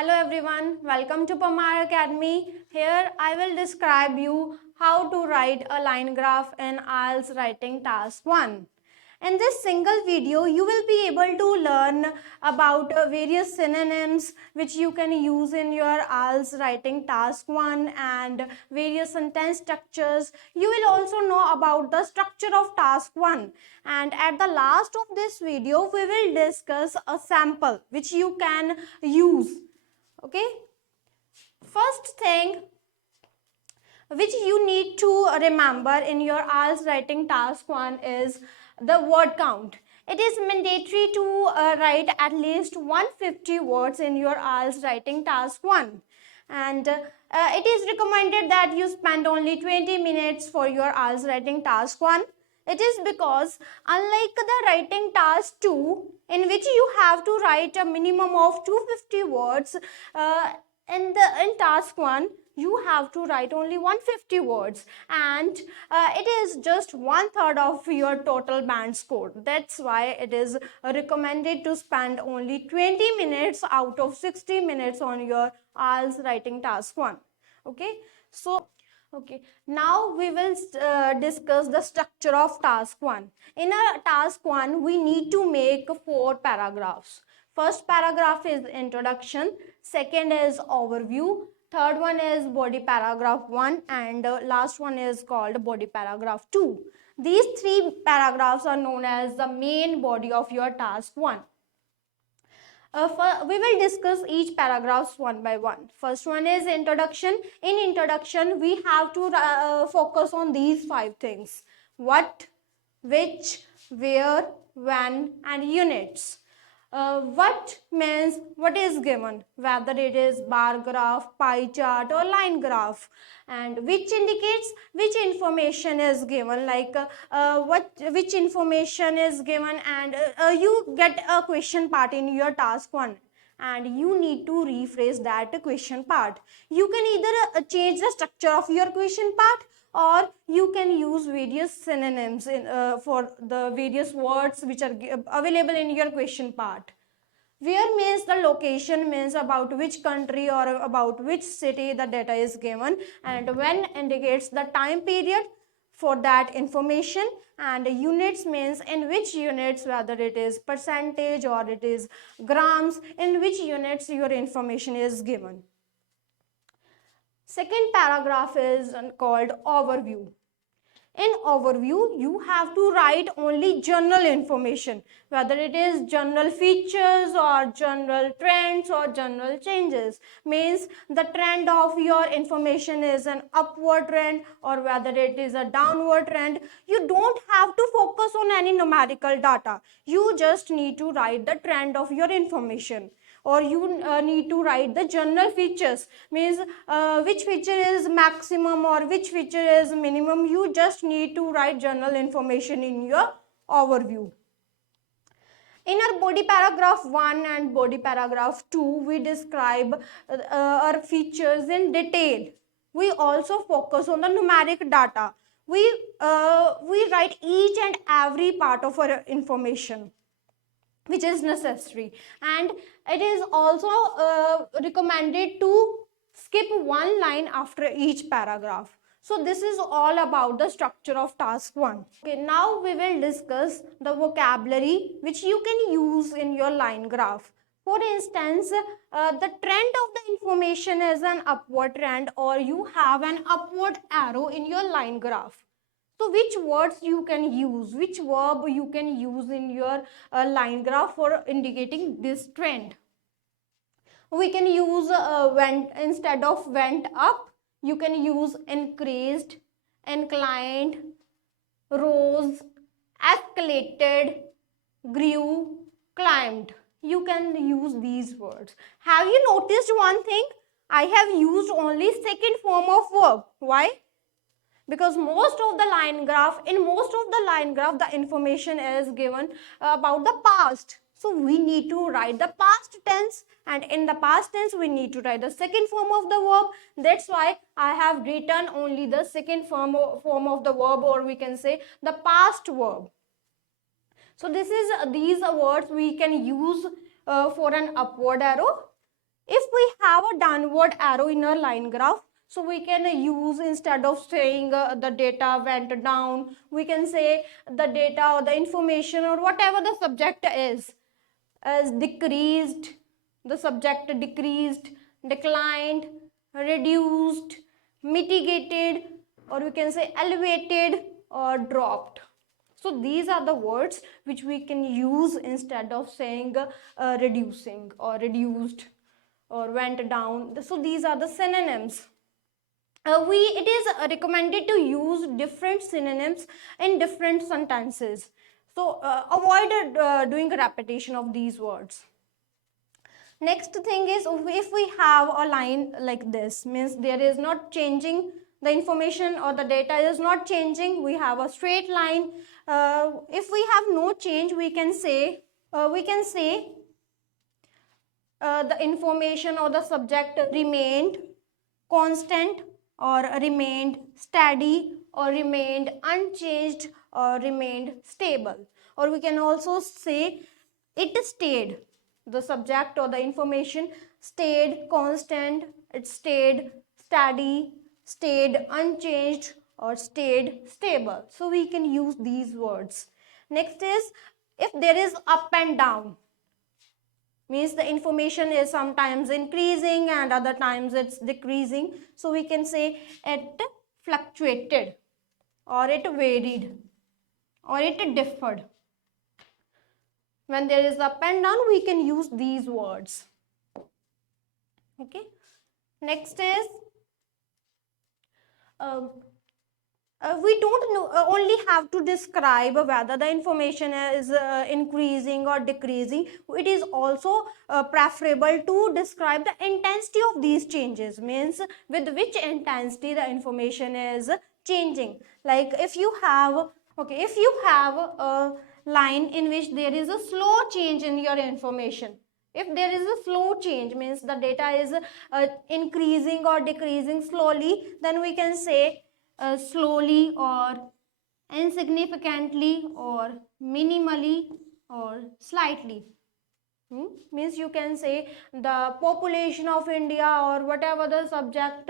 Hello everyone, welcome to Pamar Academy. Here I will describe you how to write a line graph in IELTS Writing Task 1. In this single video, you will be able to learn about various synonyms which you can use in your IELTS Writing Task 1 and various sentence structures. You will also know about the structure of Task 1. And at the last of this video, we will discuss a sample which you can use. Okay, first thing which you need to remember in your IELTS Writing Task 1 is the word count. It is mandatory to write at least 150 words in your IELTS Writing Task 1, and it is recommended that you spend only 20 minutes for your IELTS Writing Task 1. It is because unlike the writing task 2, in which you have to write a minimum of 250 words, in task 1 you have to write only 150 words, and it is just 1/3 of your total band score. That's why it is recommended to spend only 20 minutes out of 60 minutes on your IELTS Writing Task 1. Okay, now we will discuss the structure of task 1. In a task 1, we need to make 4 paragraphs. First paragraph is introduction, second is overview, third one is body paragraph 1, and last one is called body paragraph 2. These 3 paragraphs are known as the main body of your task 1. We will discuss each paragraphs one by one. First one is introduction. In introduction, we have to focus on these 5 things: what, which, where, when, and units. What means what is given, whether it is bar graph, pie chart, or line graph, and which indicates which information is given, like which information is given, and you get a question part in your task 1, and you need to rephrase that question part. You can either change the structure of your question part, or you can use various synonyms for the various words which are available in your question part. Where means the location, means about which country or about which city the data is given, and when indicates the time period for that information, and units means in which units, whether it is percentage or it is grams, in which units your information is given. Second paragraph is called overview. In overview, you have to write only general information, whether it is general features or general trends or general changes. Means the trend of your information is an upward trend or whether it is a downward trend. You don't have to focus on any numerical data. You just need to write the trend of your information. Or you need to write the general features, means which feature is maximum or which feature is minimum. You just need to write general information in your overview. In our body paragraph 1 and body paragraph 2, we describe our features in detail. We also focus on the numeric data. We write each and every part of our information which is necessary, and it is also recommended to skip one line after each paragraph. So this is all about the structure of task 1. Okay, now we will discuss the vocabulary which you can use in your line graph. For instance, the trend of the information is an upward trend, or you have an upward arrow in your line graph. So which words you can use, which verb you can use in your line graph for indicating this trend? We can use went instead of went up. You can use increased, inclined, rose, escalated, grew, climbed. You can use these words. Have you noticed one thing? I have used only second form of verb. Why? Because in most of the line graph, the information is given about the past. So we need to write the past tense, and in the past tense we need to write the second form of the verb. That's why I have written only the second form of the verb, or we can say the past verb. So these words we can use for an upward arrow. If we have a downward arrow in our line graph, so we can use, instead of saying the data went down, we can say the data or the information or whatever the subject is decreased, the subject decreased, declined, reduced, mitigated, or we can say elevated or dropped. So these are the words which we can use instead of saying reducing or reduced or went down. So these are the synonyms. It is recommended to use different synonyms in different sentences. So avoid doing repetition of these words. Next thing is, if we have a line like this, means there is not changing, the information or the data is not changing, we have a straight line. If we have no change, we can say the information or the subject remained constant or remained steady or remained unchanged or remained stable. Or we can also say it stayed, the subject or the information stayed constant, it stayed steady, stayed unchanged or stayed stable. So we can use these words. Next is, if there is up and down, means the information is sometimes increasing and other times it's decreasing. So we can say it fluctuated or it varied or it differed. When there is up and down, we can use these words. Okay. Next is, we don't only have to describe whether the information is increasing or decreasing. It is also preferable to describe the intensity of these changes, means with which intensity the information is changing. Like if you have a line in which there is a slow change in your information, if there is a slow change, means the data is increasing or decreasing slowly, then we can say slowly or insignificantly or minimally or slightly. Means you can say the population of India or whatever the subject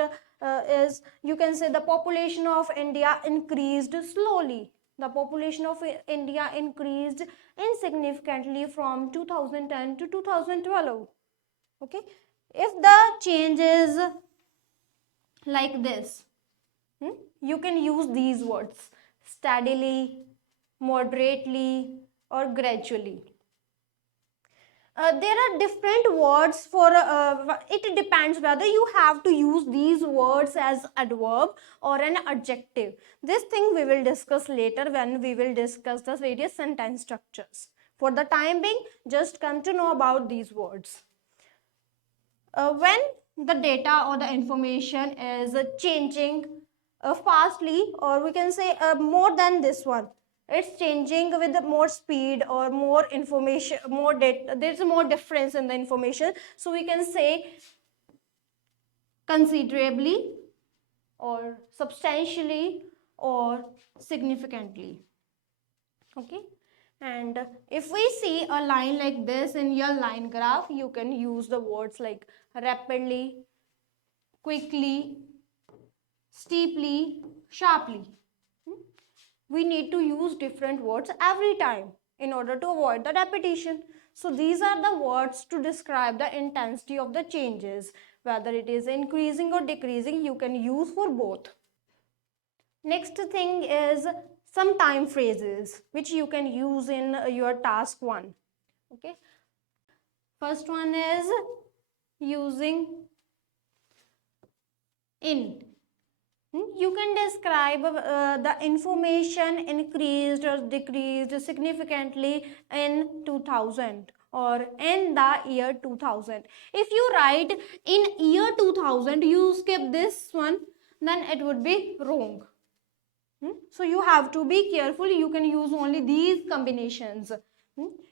is, you can say the population of India increased slowly. The population of India increased insignificantly from 2010 to 2012. Okay. If the change is like this, you can use these words: steadily, moderately, or gradually. There are different words for it depends whether you have to use these words as adverb or an adjective. This thing we will discuss later when we will discuss the various sentence structures. For the time being, just come to know about these words. When the data or the information is changing fastly, or we can say more than this one, it's changing with more speed or more information, more data, there's more difference in the information, so we can say considerably or substantially or significantly. Okay. And if we see a line like this in your line graph, you can use the words like rapidly, quickly, steeply, sharply. We need to use different words every time in order to avoid the repetition. So these are the words to describe the intensity of the changes. Whether it is increasing or decreasing, you can use for both. Next thing is some time phrases which you can use in your task 1. Okay. First one is using in. You can describe the information increased or decreased significantly in 2000 or in the year 2000. If you write in year 2000, you skip this one, then it would be wrong. So you have to be careful. You can use only these combinations.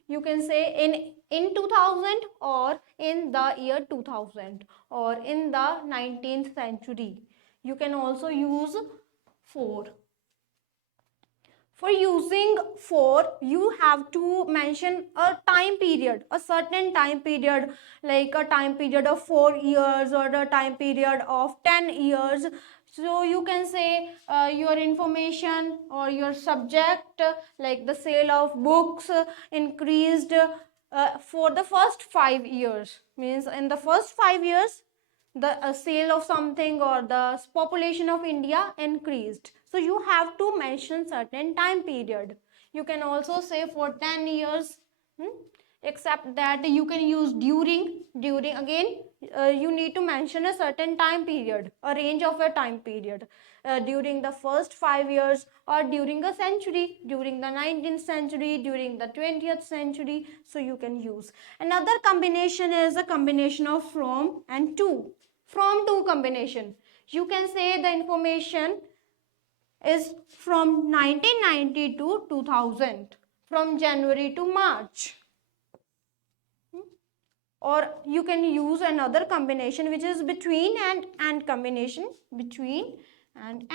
You can say in 2000 or in the year 2000 or in the 19th century. You can also use for. For using for, you have to mention a time period, a certain time period, like a time period of 4 years or a time period of 10 years. So you can say your information or your subject, like the sale of books increased for the first 5 years. Means in the first 5 years the sale of something or the population of India increased. So you have to mention certain time period. You can also say for 10 years, except that you can use during again. You need to mention a certain time period, a range of a time period, during the first 5 years or during a century, during the 19th century, during the 20th century. So you can use. Another combination is a combination of from and to. From to combination, you can say the information is from 1990 to 2000, from January to March. Or you can use another combination which is between and combination, between and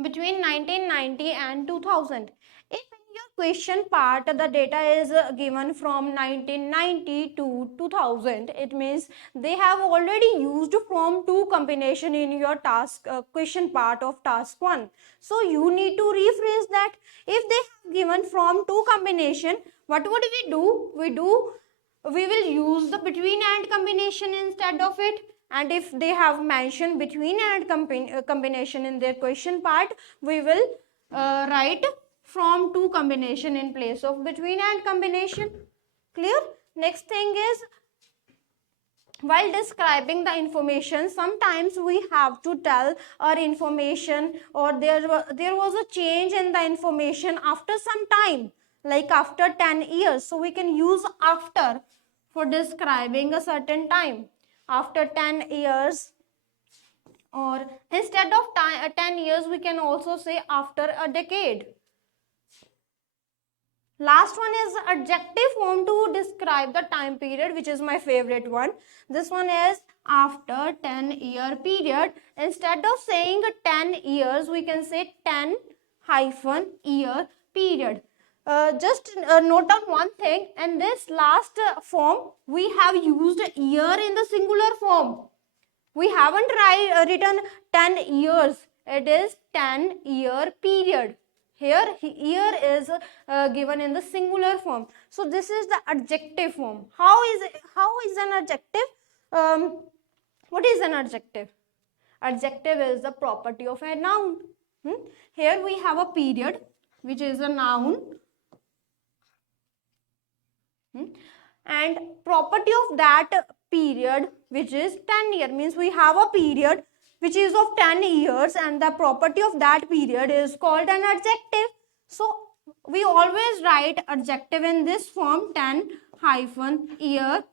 between 1990 and 2000. If in your question part the data is given from 1990 to 2000, it means they have already used from to combination in your task question part of task 1. So you need to rephrase that. If they have given from to combination, what would we do? We will use the between and combination instead of it. And if they have mentioned between and combination in their question part, we will write from to combination in place of between and combination. Clear? Next thing is, while describing the information, sometimes we have to tell our information, or there was a change in the information after some time, like after 10 years. So we can use after for describing a certain time. After 10 years, or instead of 10 years, we can also say after a decade. Last one is adjective form to describe the time period, which is my favorite one. This one is after 10-year period. Instead of saying 10 years, we can say 10-year period. Just note down one thing. In this last form, we have used year in the singular form. We haven't written 10 years. It is 10-year period. Here, year is given in the singular form. So this is the adjective form. How is an adjective? What is an adjective? Adjective is the property of a noun. Here we have a period, which is a noun. And property of that period, which is 10 year, means we have a period which is of 10 years, and the property of that period is called an adjective. So we always write adjective in this form, 10-year,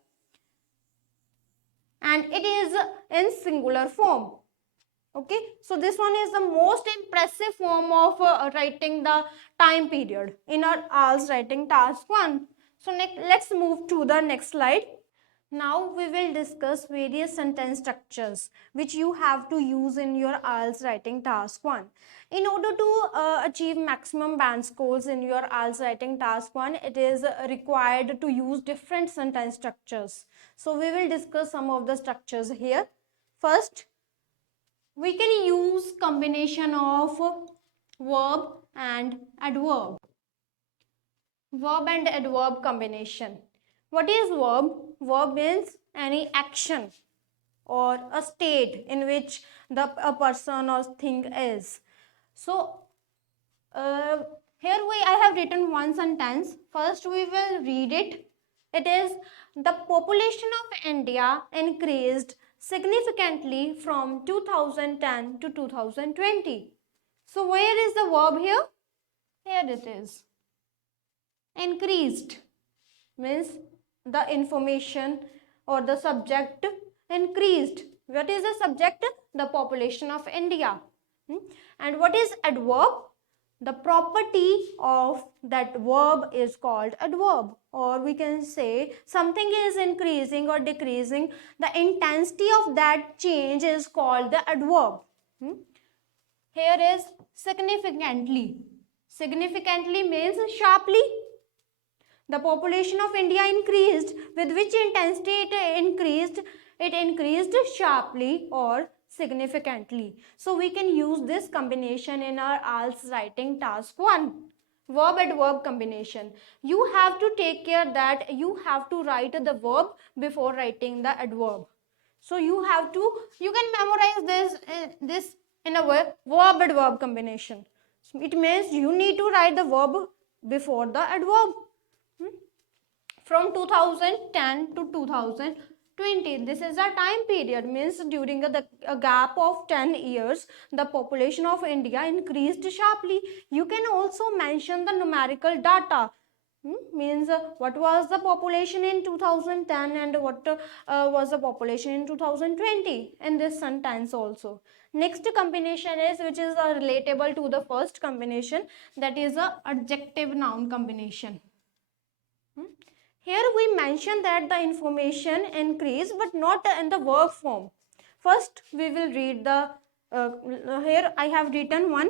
and it is in singular form. Okay, so this one is the most impressive form of writing the time period in our IELTS writing task 1. So let's move to the next slide. Now we will discuss various sentence structures which you have to use in your IELTS writing task 1. In order to achieve maximum band scores in your IELTS writing task 1, it is required to use different sentence structures. So we will discuss some of the structures here. First, we can use combination of verb and adverb. Verb and adverb combination. What is verb? Verb means any action or a state in which a person or thing is. So here I have written one sentence. First we will read it. It is, the population of India increased significantly from 2010 to 2020. So where is the verb here? Here it is. Increased means the information or the subject increased. What is the subject? The population of India. And what is adverb? The property of that verb is called adverb. Or we can say something is increasing or decreasing. The intensity of that change is called the adverb. Here is significantly. Significantly means sharply. The population of India increased. With which intensity it increased? It increased sharply or significantly. So we can use this combination in our IELTS writing task 1. Verb adverb combination. You have to take care that you have to write the verb before writing the adverb. So you can memorize this in a verb adverb combination. It means you need to write the verb before the adverb. From 2010 to 2020, this is a time period, means during a gap of 10 years, the population of India increased sharply. You can also mention the numerical data. Means what was the population in 2010 and what was the population in 2020 in this sentence also. Next combination is, which is relatable to the first combination, that is a adjective noun combination. Here we mention that the information increase but not in the verb form. First we will read the, here I have written one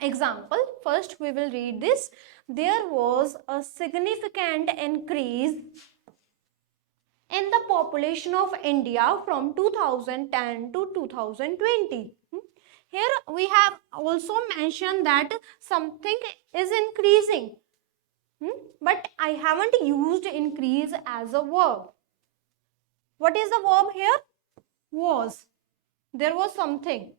example. First we will read this. There was a significant increase in the population of India from 2010 to 2020. Here we have also mentioned that something is increasing. But I haven't used increase as a verb. What is the verb here? Was. There was something.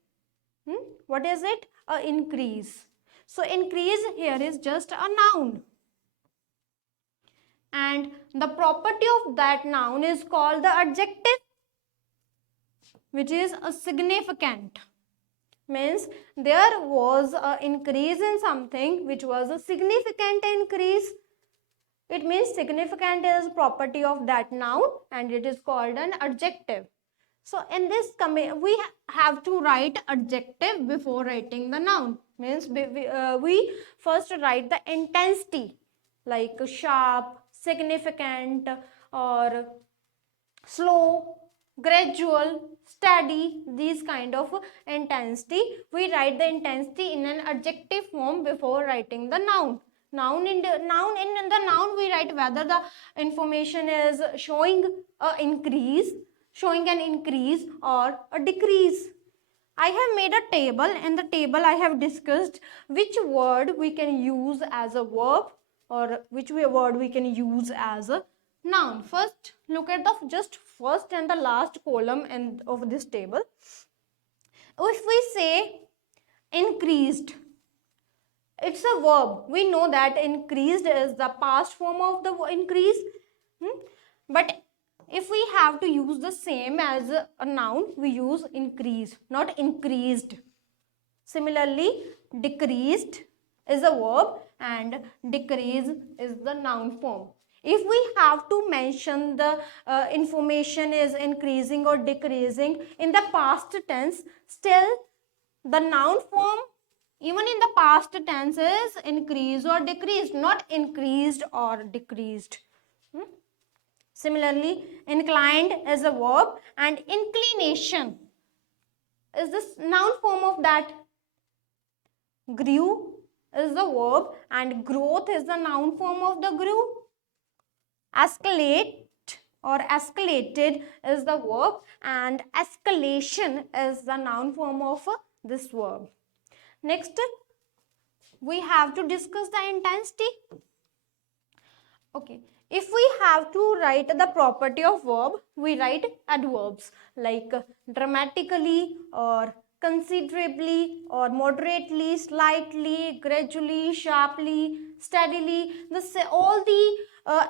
What is it? A increase. So increase here is just a noun. And the property of that noun is called the adjective, which is a significant. Means there was an increase in something which was a significant increase. It means significant is property of that noun and it is called an adjective. So in this we have to write adjective before writing the noun. Means we first write the intensity, like sharp, significant, or slow, gradual, steady, these kind of intensity. We write the intensity in an adjective form before writing the noun. In the noun we write whether the information is showing an increase or a decrease. I have made a table. In the table I have discussed which word we can use as a verb or which word we can use as a noun. First, look at the just first and the last column of this table. If we say increased, it's a verb. We know that increased is the past form of the increase. But if we have to use the same as a noun, we use increase, not increased. Similarly, decreased is a verb and decrease is the noun form. If we have to mention the information is increasing or decreasing in the past tense, still the noun form even in the past tense is increased or decreased, not increased or decreased. Similarly, inclined is a verb and inclination is the noun form of that. Grew is the verb and growth is the noun form of the grew. Escalate or escalated is the verb and escalation is the noun form of this verb. Next, we have to discuss the intensity. Okay, if we have to write the property of verb, we write adverbs like dramatically or considerably or moderately, slightly, gradually, sharply, steadily. All the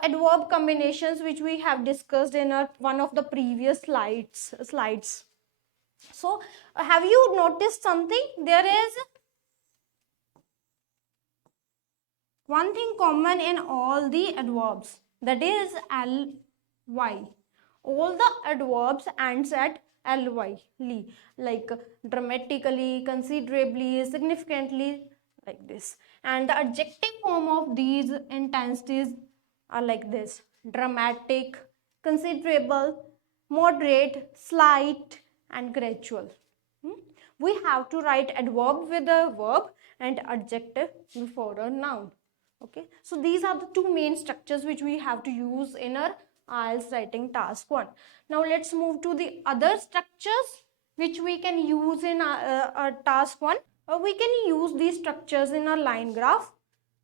adverb combinations which we have discussed in one of the previous slides. So, have you noticed something? There is one thing common in all the adverbs, that is ly. All the adverbs ends at ly, like dramatically, considerably, significantly, like this. And the adjective form of these intensities are like this: dramatic, considerable, moderate, slight, and gradual. we have to write adverb with a verb and adjective before a noun. Okay, so these are the two main structures which we have to use in our IELTS writing task 1. Now let's move to the other structures which we can use in our task 1. We can use these structures in a line graph.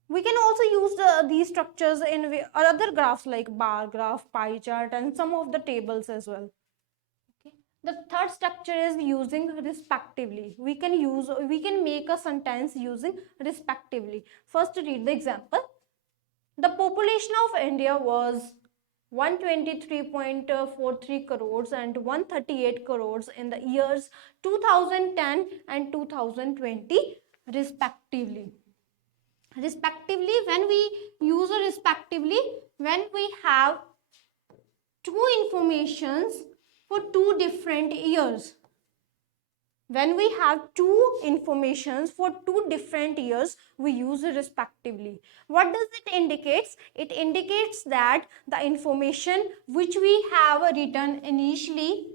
We can also use these structures in other graphs like bar graph, pie chart, and some of the tables as well. Okay. The third structure is using respectively. We can make a sentence using respectively. First, read the example. The population of India was 123.43 crores and 138 crores in the years 2010 and 2020 respectively. Respectively, when we use a respectively, when we have two informations for two different years. When we have two informations for two different years, we use respectively. What does it indicate? It indicates that the information which we have written initially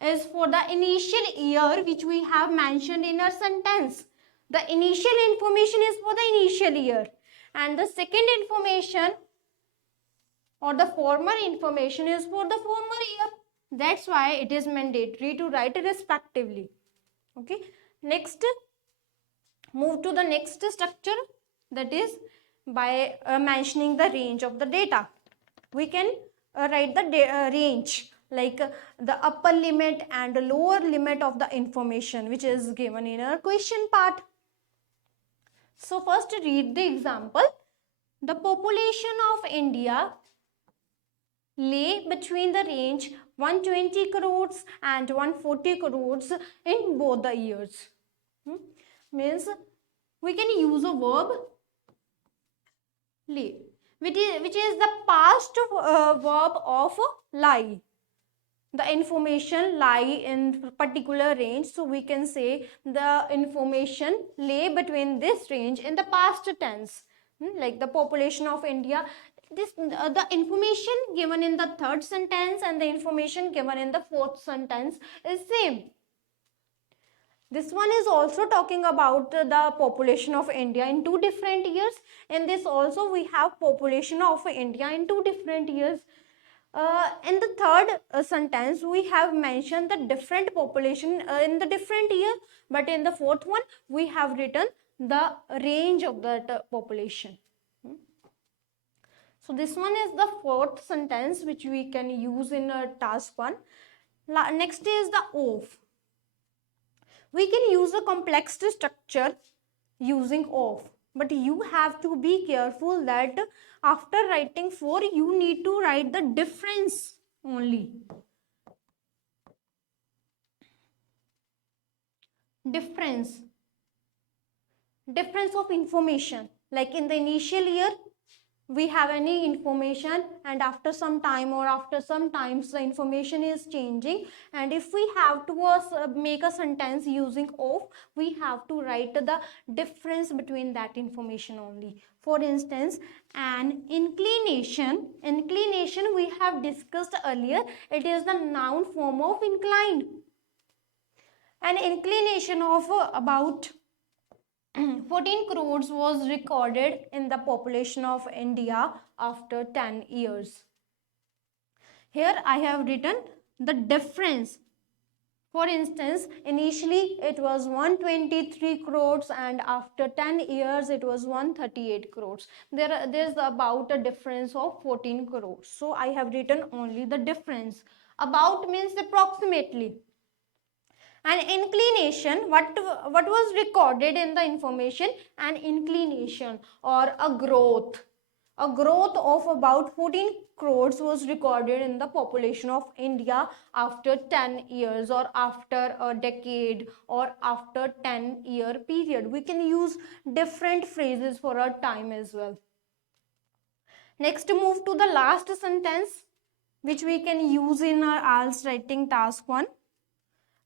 is for the initial year which we have mentioned in our sentence. The initial information is for the initial year, and the second information or the former information is for the former year. That's why it is mandatory to write respectively. Okay, next, move to the next structure, that is by mentioning the range of the data. We can write the range, like the upper limit and lower limit of the information which is given in our question part. So first, read the example. The population of India lay between the range 120 crores and 140 crores in both the years. Means we can use a verb lay, which is the past verb of lie. The information lie in particular range, so we can say the information lay between this range in the past tense. Like the population of India, the information given in the third sentence and the information given in the fourth sentence is same. This one is also talking about the population of India in two different years. In this also we have population of India in two different years. In the third sentence, we have mentioned the different population in the different year, but in the fourth one, we have written the range of that population. So this one is the fourth sentence which we can use in task 1. Next is the of. We can use a complex structure using of. But you have to be careful that after writing for, you need to write the difference only. Difference of information. Like in the initial year, we have any information, and after some time or after some times the information is changing, and if we have to make a sentence using of, we have to write the difference between that information only. For instance, an inclination we have discussed earlier, it is the noun form of inclined. An inclination of about 14 crores was recorded in the population of India after 10 years. Here I have written the difference. For instance, initially it was 123 crores and after 10 years it was 138 crores. There's about a difference of 14 crores. So I have written only the difference. About means approximately. An inclination, what was recorded in the information? An inclination or a growth. A growth of about 14 crores was recorded in the population of India after 10 years or after a decade or after 10-year period. We can use different phrases for our time as well. Next, move to the last sentence which we can use in our IELTS writing task 1.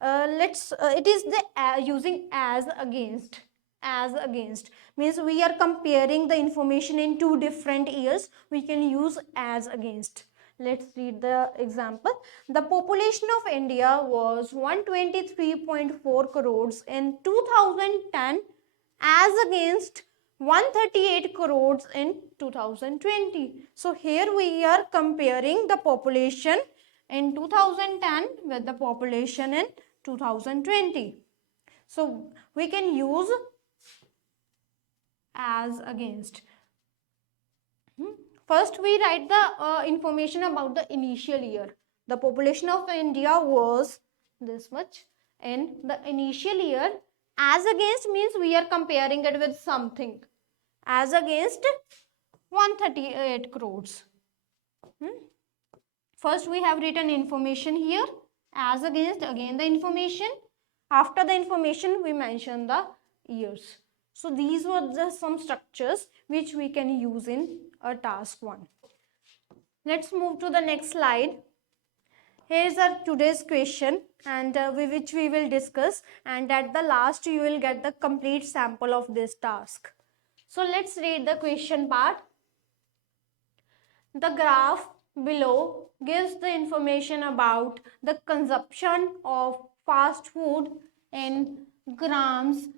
It is the using as against. As against means we are comparing the information in two different years. We can use as against. Let's read the example. The population of India was 123.4 crores in 2010 as against 138 crores in 2020. So here we are comparing the population in 2010 with the population in 2020. So we can use as against. First, we write the information about the initial year. The population of India was this much in the initial year. As against means we are comparing it with something. As against 138 crores. First, we have written information here. As against, again the information. After the information, we mention the years. So these were some structures which we can use in a task 1. Let's move to the next slide. Here is our today's question and which we will discuss, and at the last you will get the complete sample of this task. So let's read the question part. The graph below gives the information about the consumption of fast food in grams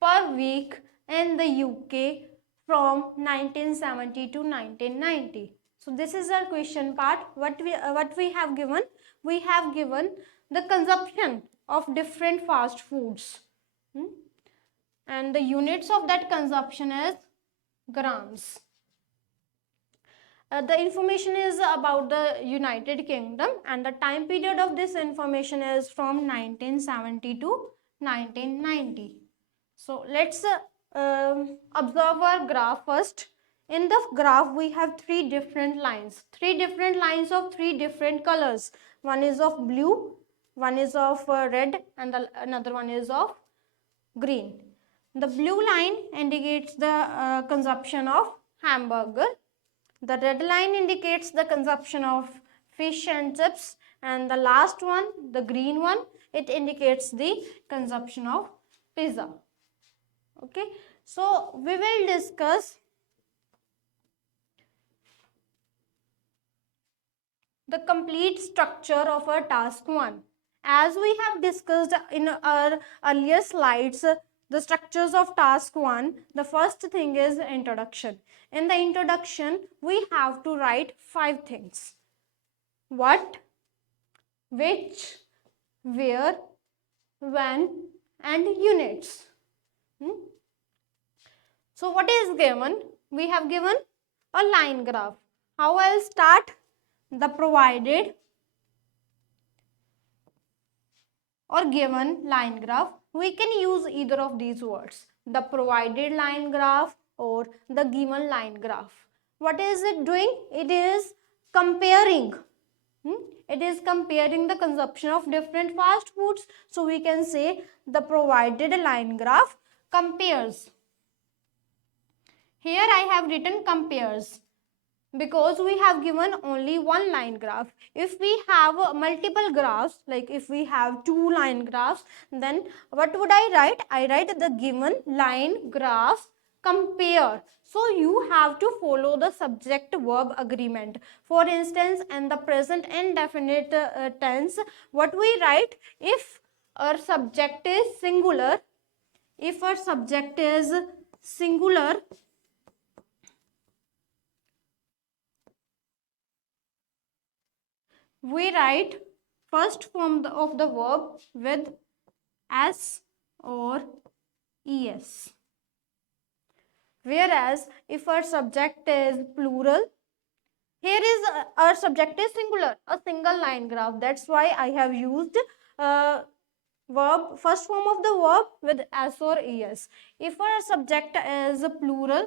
per week in the UK from 1970 to 1990. So this is our question part. What we have given? We have given the consumption of different fast foods. And the units of that consumption is grams. The information is about the United Kingdom, and the time period of this information is from 1970 to 1990. So let's observe our graph first. In the graph, we have three different lines of three different colors. One is of blue, one is of red, and another one is of green. The blue line indicates the consumption of hamburger. The red line indicates the consumption of fish and chips, and the last one, the green one, it indicates the consumption of pizza. Okay, so we will discuss the complete structure of our task 1. As we have discussed in our earlier slides, the structures of task 1, the first thing is introduction. In the introduction, we have to write 5 things. What, which, where, when, and units. So what is given? We have given a line graph. How I'll start? The provided or given line graph. We can use either of these words, the provided line graph or the given line graph. What is it doing? It is comparing. It is comparing the consumption of different fast foods. So we can say the provided line graph compares. Here I have written compares because we have given only one line graph. If we have multiple graphs, like if we have 2 line graphs, then what would I write? I write the given line graph compare. So you have to follow the subject verb agreement. For instance, in the present indefinite tense, what we write? If our subject is singular, we write first form of the verb with s or es. Whereas if our subject is plural, here is our subject is singular, a single line graph. That's why I have used verb, first form of the verb with s or es. If our subject is plural,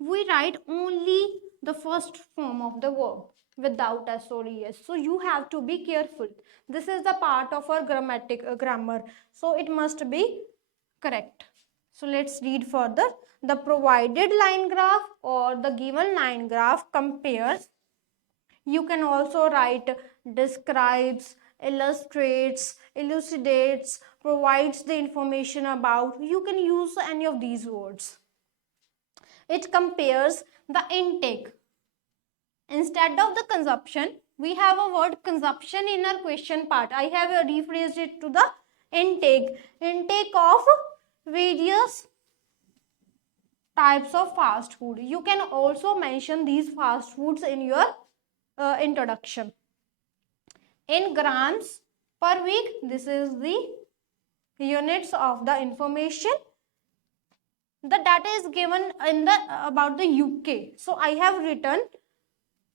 we write only the first form of the verb without s or es. So you have to be careful. This is the part of our grammar. So it must be correct. So let's read further. The provided line graph or the given line graph compares. You can also write describes, illustrates, elucidates, provides the information about. You can use any of these words. It compares the intake. Instead of the consumption, we have a word consumption in our question part. I have rephrased it to the intake. Intake of various types of fast food. You can also mention these fast foods in your introduction. In grams per week, this is the units of the information. The data is given in the about the UK. So I have written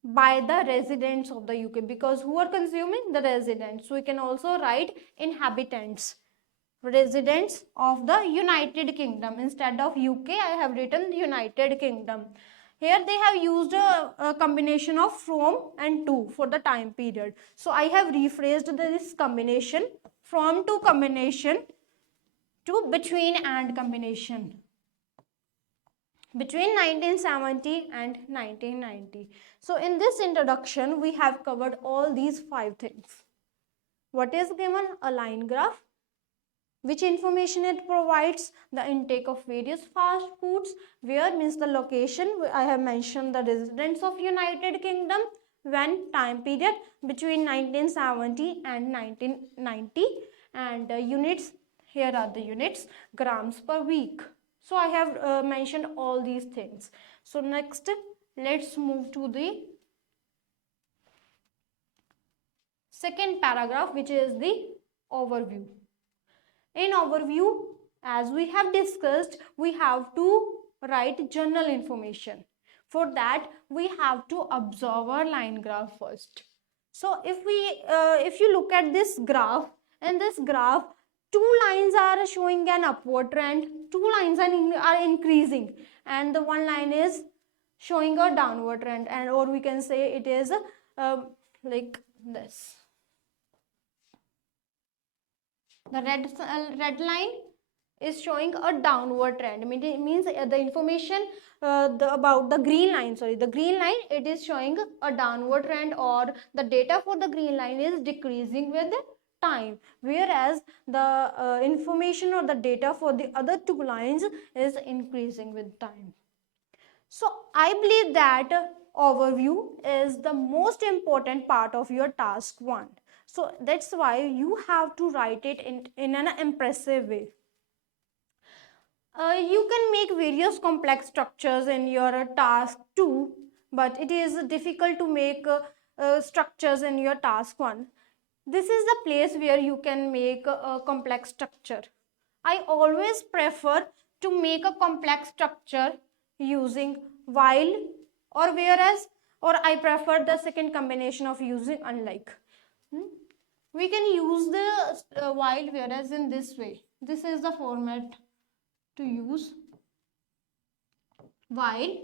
by the residents of the UK, because who are consuming? The residents. So we can also write inhabitants, residents of the United Kingdom. Instead of UK, I have written United Kingdom. Here they have used a combination of from and to for the time period. So I have rephrased this combination, from to combination to between and combination, between 1970 and 1990. So in this introduction, we have covered all these 5 things. What is given? A line graph. Which information it provides? The intake of various fast foods. Where means the location. I have mentioned the residents of United Kingdom. When? Time period between 1970 and 1990. And units, here are the units, grams per week. So I have mentioned all these things. So next, let's move to the second paragraph, which is the overview. In overview, as we have discussed, we have to write general information. For that, we have to observe our line graph first. So if you look at this graph, in this graph, 2 lines are showing an upward trend, 2 lines are increasing, and the 1 line is showing a downward trend, and or we can say it is like this. The red line is showing a downward trend. It means the information about the green line, the green line, it is showing a downward trend, or the data for the green line is decreasing with time, whereas the information or the data for the other 2 lines is increasing with time. So I believe that overview is the most important part of your task 1. So that's why you have to write it in an impressive way. You can make various complex structures in your task 2, but it is difficult to make structures in your task 1. This is the place where you can make a complex structure. I always prefer to make a complex structure using while or whereas, or I prefer the second combination of using unlike. We can use the while whereas in this way. This is the format to use while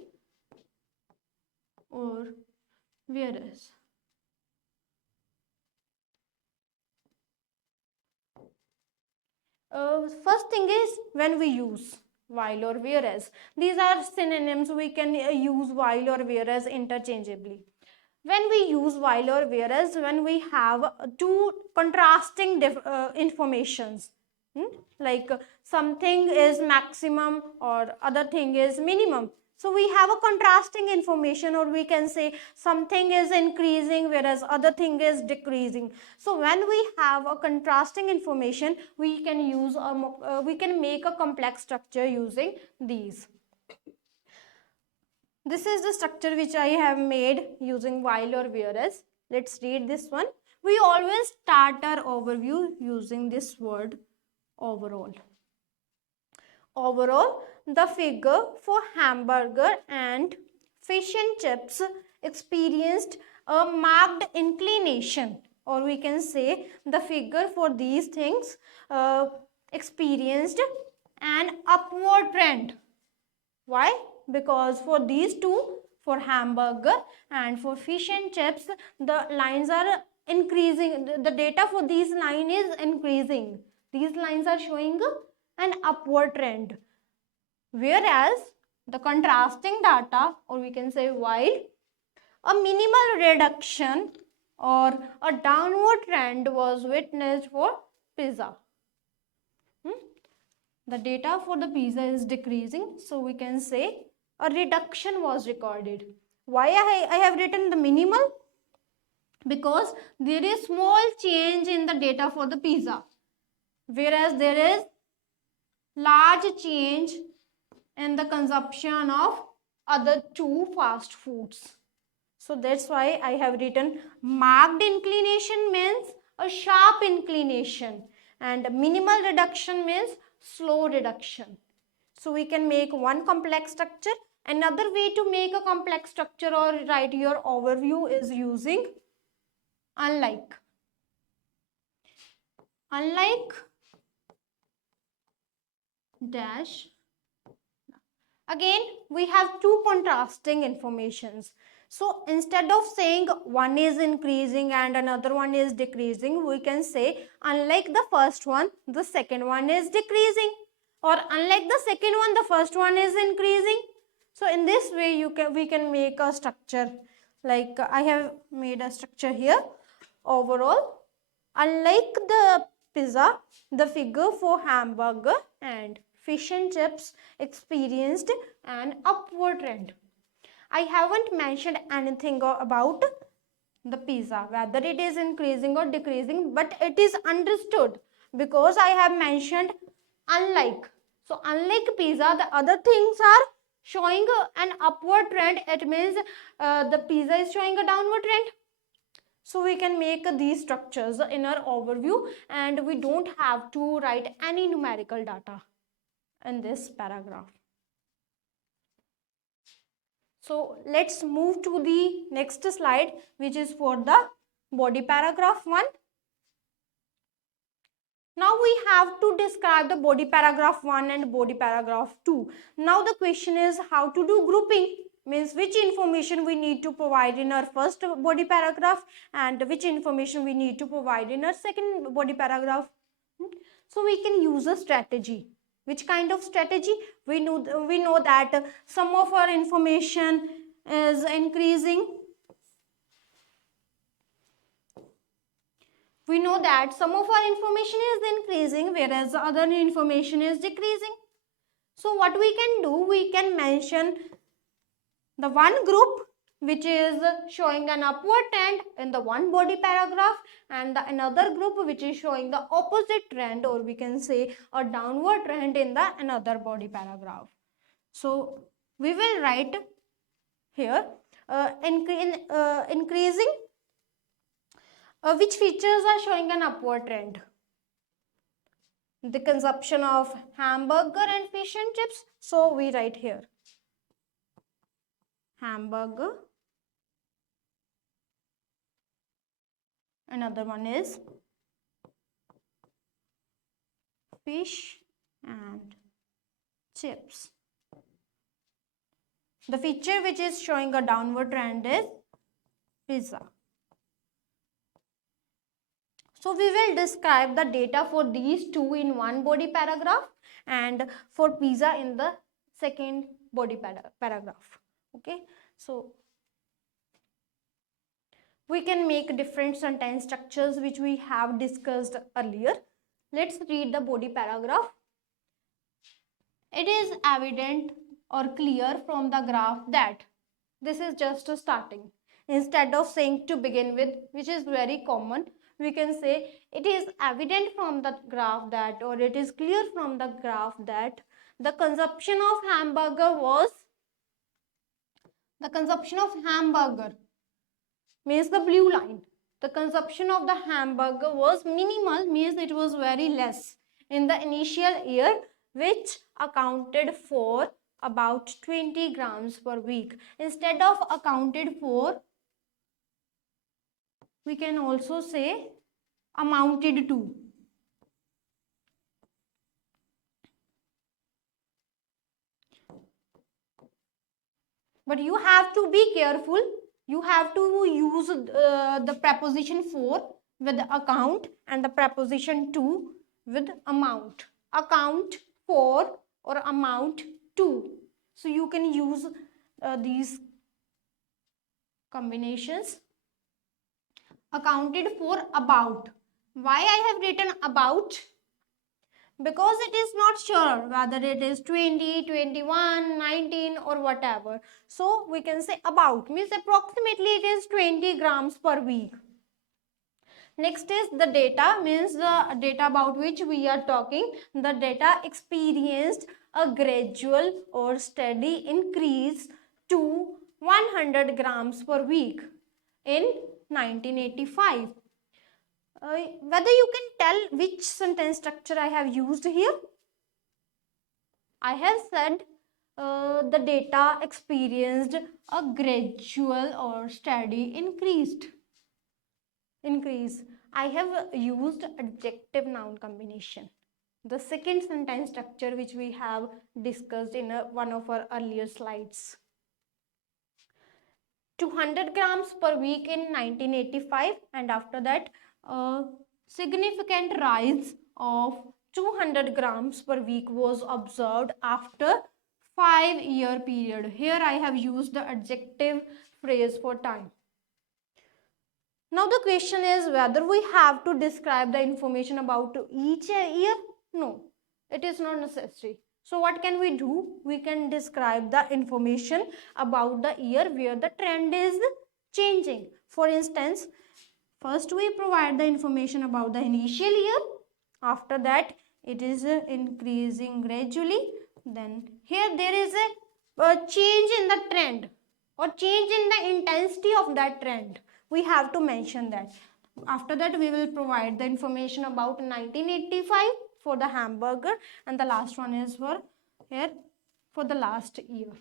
or whereas. First thing is when we use while or whereas. These are synonyms. We can use while or whereas interchangeably. When we use while or whereas, when we have 2 contrasting informations, like something is maximum or other thing is minimum. So we have a contrasting information, or we can say something is increasing whereas other thing is decreasing. So when we have a contrasting information, we can use we can make a complex structure using these. This is the structure which I have made using while or whereas. Let's read this one. We always start our overview using this word overall. Overall, the figure for hamburger and fish and chips experienced a marked inclination, or we can say the figure for these things experienced an upward trend. Why? Because for these 2, for hamburger and for fish and chips, the lines are increasing. The data for these line is increasing. These lines are showing an upward trend. Whereas the contrasting data, or we can say while, a minimal reduction or a downward trend was witnessed for pizza. The data for the pizza is decreasing, so we can say a reduction was recorded. Why I have written the minimal? Because there is small change in the data for the pizza, whereas there is large change in the consumption of other two fast foods. So that's why I have written marked inclination means a sharp inclination and minimal reduction means slow reduction. So we can make one complex structure. Another way to make a complex structure or write your overview is using unlike. Unlike dash. Again, we have two contrasting informations. So instead of saying one is increasing and another one is decreasing, we can say unlike the first one, the second one is decreasing. Or unlike the second one, the first one is increasing. So in this way, we can make a structure. Like I have made a structure here. Overall, unlike the pizza, the figure for hamburger and fish and chips experienced an upward trend. I haven't mentioned anything about the pizza, whether it is increasing or decreasing, but it is understood because I have mentioned unlike. So unlike pizza, the other things are showing an upward trend. It means the pizza is showing a downward trend. So we can make these structures in our overview and we don't have to write any numerical data in this paragraph. So let's move to the next slide, which is for the body paragraph 1. Now we have to describe the body paragraph 1 and body paragraph 2. Now the question is how to do grouping. Means which information we need to provide in our first body paragraph and which information we need to provide in our second body paragraph. So we can use a strategy. Which kind of strategy? We know that some of our information is increasing. We know that some of our information is increasing whereas the other information is decreasing. So what we can do, we can mention the one group which is showing an upward trend in the one body paragraph and the another group which is showing the opposite trend, or we can say a downward trend in the another body paragraph. So we will write here increasing which features are showing an upward trend. The consumption of hamburger and fish and chips. So we write here hamburger. Another one is fish and chips. The feature which is showing a downward trend is pizza. So we will describe the data for these two in one body paragraph and for pizza in the second body paragraph. Okay, so we can make different sentence structures which we have discussed earlier. Let's read the body paragraph. It is evident or clear from the graph that this is just a starting. Instead of saying to begin with, which is very common, we can say it is evident from the graph that, or it is clear from the graph that the consumption of hamburger means the blue line. The consumption of the hamburger was minimal, means it was very less in the initial year, which accounted for about 20 grams per week. Instead of accounted for, we can also say amounted to. But you have to be careful. You have to use the preposition for with account and the preposition to with amount. Account for or amount to. So you can use these combinations. Accounted for about. Why I have written about? because it is not sure whether it is 20, 21, 19 or whatever. So we can say about, means approximately it is 20 grams per week. Next is the data, means the data about which we are talking. The data experienced a gradual or steady increase to 100 grams per week in 1985. Whether you can tell which sentence structure I have used here? I have said the data experienced a gradual or steady increase. I have used adjective noun combination. The second sentence structure which we have discussed in one of our earlier slides. 200 grams per week in 1985, and after that a significant rise of 200 grams per week was observed after 5-year period. Here I have used the adjective phrase for time. Now the question is whether we have to describe the information about each year. No, it is not necessary. So what can we do? We can describe the information about the year where the trend is changing. For instance, first we provide the information about the initial year. After that it is increasing gradually. Then here there is a change in the trend or change in the intensity of that trend. We have to mention that. After that we will provide the information about 1985 for the hamburger, and the last one is for here for the last year.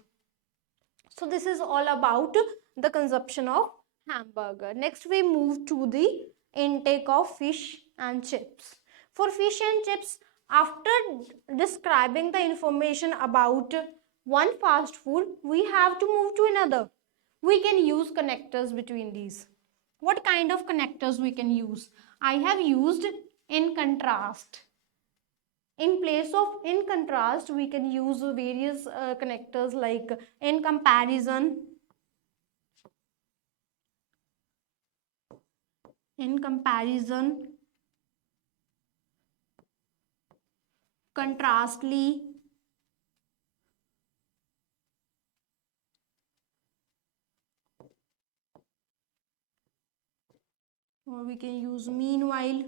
So this is all about the consumption of hamburger. Next we move to the intake of fish and chips. For fish and chips, after describing the information about one fast food, we have to move to another. We can use connectors between these. What kind of connectors we can use? I have used in contrast. In place of in contrast, we can use various connectors like in comparison, contrastly, or we can use meanwhile.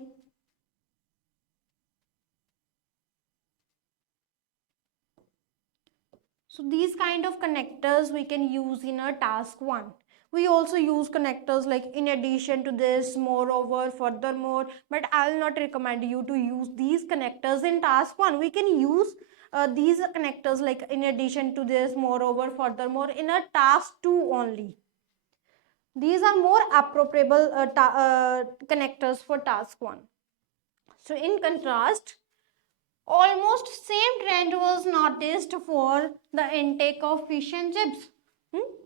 So these kind of connectors we can use in a task 1. We also use connectors like in addition to this, moreover, furthermore, but I will not recommend you to use these connectors in task 1. We can use these connectors like in addition to this, moreover, furthermore in a task 2 only. These are more appropriate connectors for task 1. So in contrast, almost same trend was noticed for the intake of fish and chips.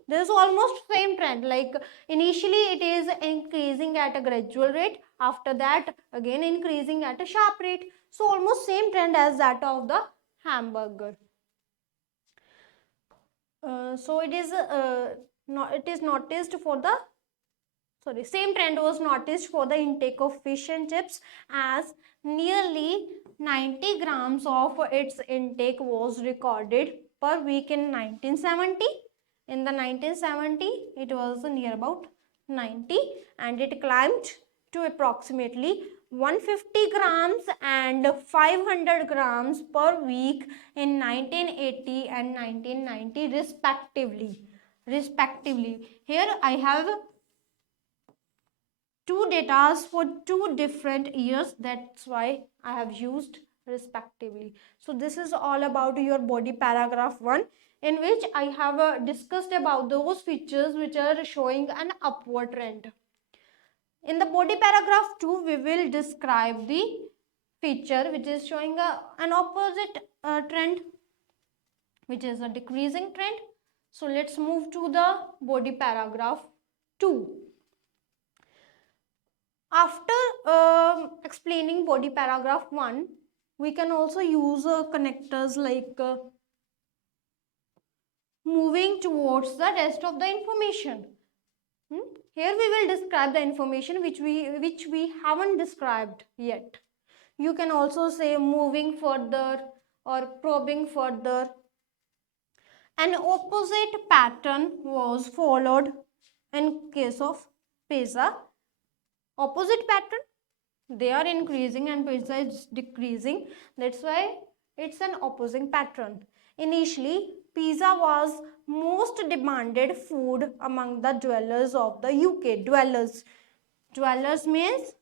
There is almost same trend, like initially it is increasing at a gradual rate, after that again increasing at a sharp rate. So almost same trend as that of the hamburger. So it is noticed for the same trend was noticed for the intake of fish and chips, as nearly 90 grams of its intake was recorded per week in 1970. In the 1970, it was near about 90, and it climbed to approximately 150 grams and 500 grams per week in 1980 and 1990 respectively. Here I have two data for two different years, that's why I have used respectively. So this is all about your body paragraph 1, in which I have discussed about those features which are showing an upward trend. In the body paragraph 2, we will describe the feature which is showing an opposite trend, which is a decreasing trend. So let's move to the body paragraph 2. After explaining body paragraph 1, we can also use connectors like moving towards the rest of the information. Here we will describe the information which we haven't described yet. You can also say moving further or probing further. An opposite pattern was followed in case of pizza. Opposite pattern, they are increasing and pizza is decreasing. That's why it's an opposing pattern. Initially, pizza was most demanded food among the dwellers of the UK. Dwellers means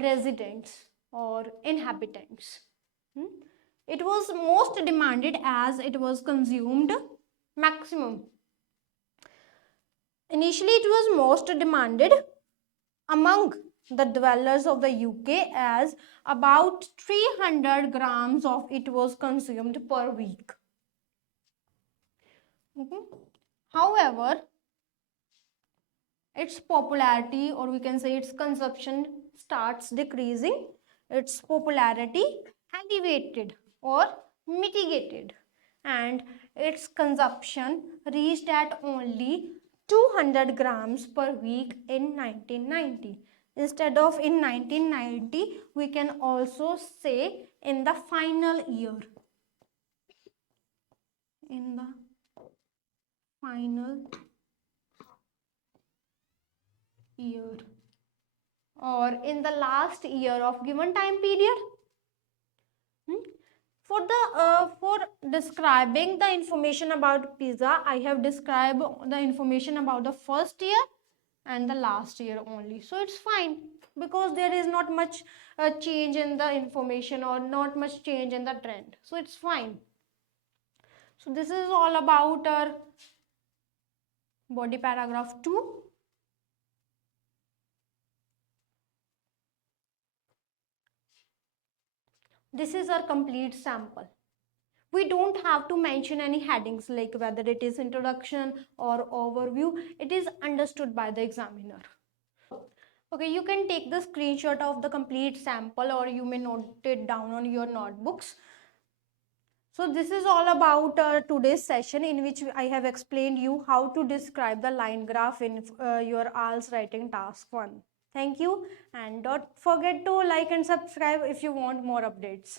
residents or inhabitants. It was most demanded as it was consumed maximum. Initially, it was most demanded among the dwellers of the UK as about 300 grams of it was consumed per week. However, its popularity, or we can say its consumption, starts decreasing. Its popularity elevated or mitigated, and its consumption reached at only 200 grams per week in 1990. Instead of in 1990, we can also say in the final year. In the final year, or in the last year of given time period. For describing the information about pizza, I have described the information about the first year and the last year only. So it's fine because there is not much change in the information or not much change in the trend. So it's fine. So this is all about our body paragraph 2. This is our complete sample. We don't have to mention any headings like whether it is introduction or overview. It is understood by the examiner. Okay, you can take the screenshot of the complete sample or you may note it down on your notebooks. So this is all about today's session in which I have explained you how to describe the line graph in your IELTS writing task 1. Thank you, and don't forget to like and subscribe if you want more updates.